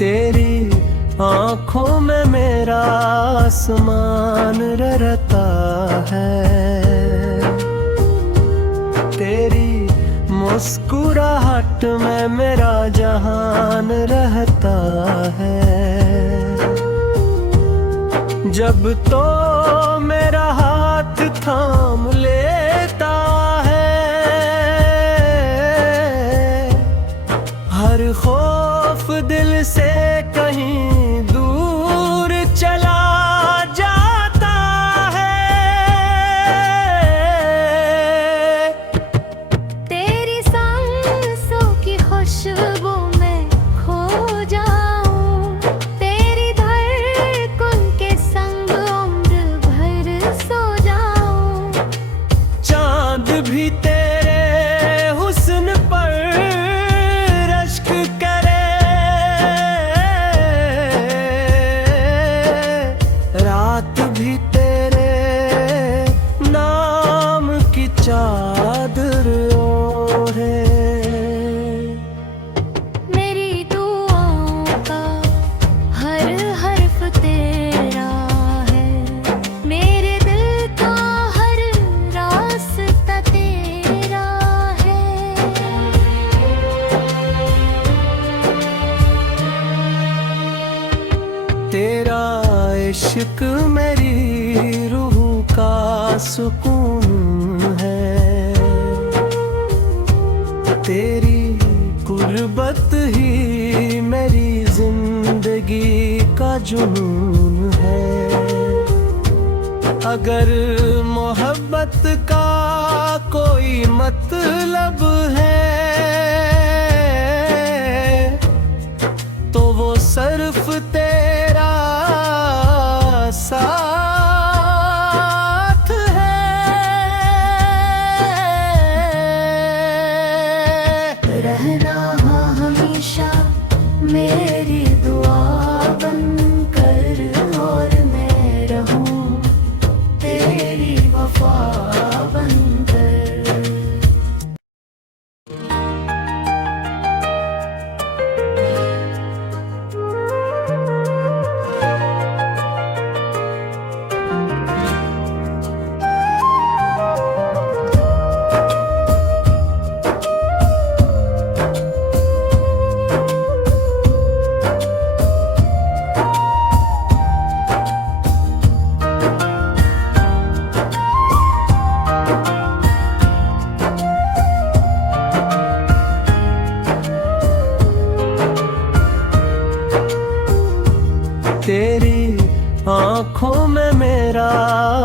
तेरी आँखों में मेरा आसमान ररता है, तेरी मुस्कुराहट में मेरा जहान रहता है। जब तो मेरा हाथ थाम लेता है, हर खौफ दिल से कहीं दूर चला जाता है। तेरी सांसों की खुशबू में खो जाऊं, तेरी धड़कन के संग उम्र भर सो जाऊं। चांद भी तेरे हुस्न पर रश्क करे, रात भी तेरे नाम की चादर ओढ़े। मेरी दुआओं का हर हर्फ तेरा है, मेरे दिल का हर रास्ता तेरा है। तेरा इश्क मेरी रूह का सुकून है, तेरी गुर्बत ही मेरी जिंदगी का जुनून है। अगर मोहब्बत का कोई मतलब है तो वो सिर्फ तेरा साथ है। रहना हमेशा मेरी दुआ बनकर, और मैं रहूं तेरी वफा बनकर। तेरी आँखों में मेरा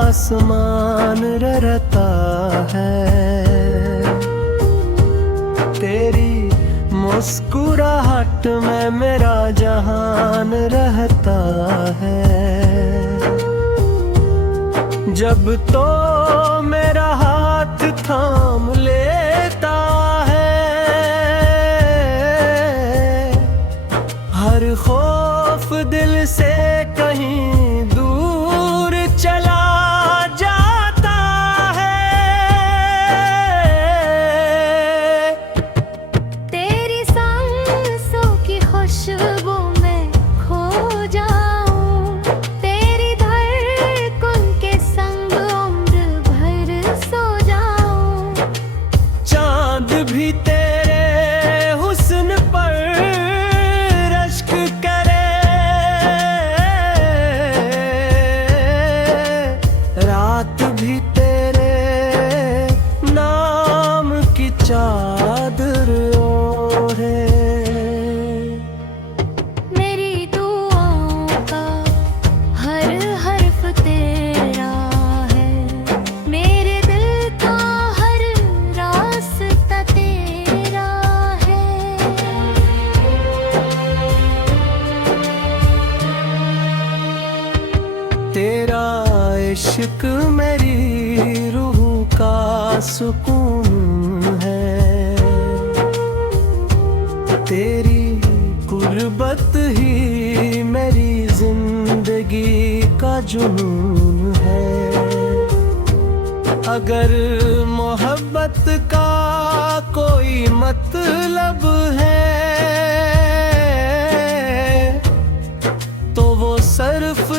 आसमान ररता है, तेरी मुस्कुराहट में मेरा जहान रहता है। जब तो मेरा हाथ थाम लेता है, हर खौफ दिल से कहीं दूर चला जाता है। तेरी सांसों की खुशबू में खो जाऊं, तेरी धड़कन के संग उम्र भर सो जाऊं। चांद भी तेरे हुस्न पर रश्क करे, रात भी तेरे नाम की चादर ओढ़े। मेरी दुआओं का हर हर्फ तेरा है, मेरे दिल का हर रास्ता तेरा है। तेरा इश्क मेरी रूह का सुकून है, तेरी गुर्बत ही मेरी जिंदगी का जुनून है। अगर मोहब्बत का कोई मतलब है तरफ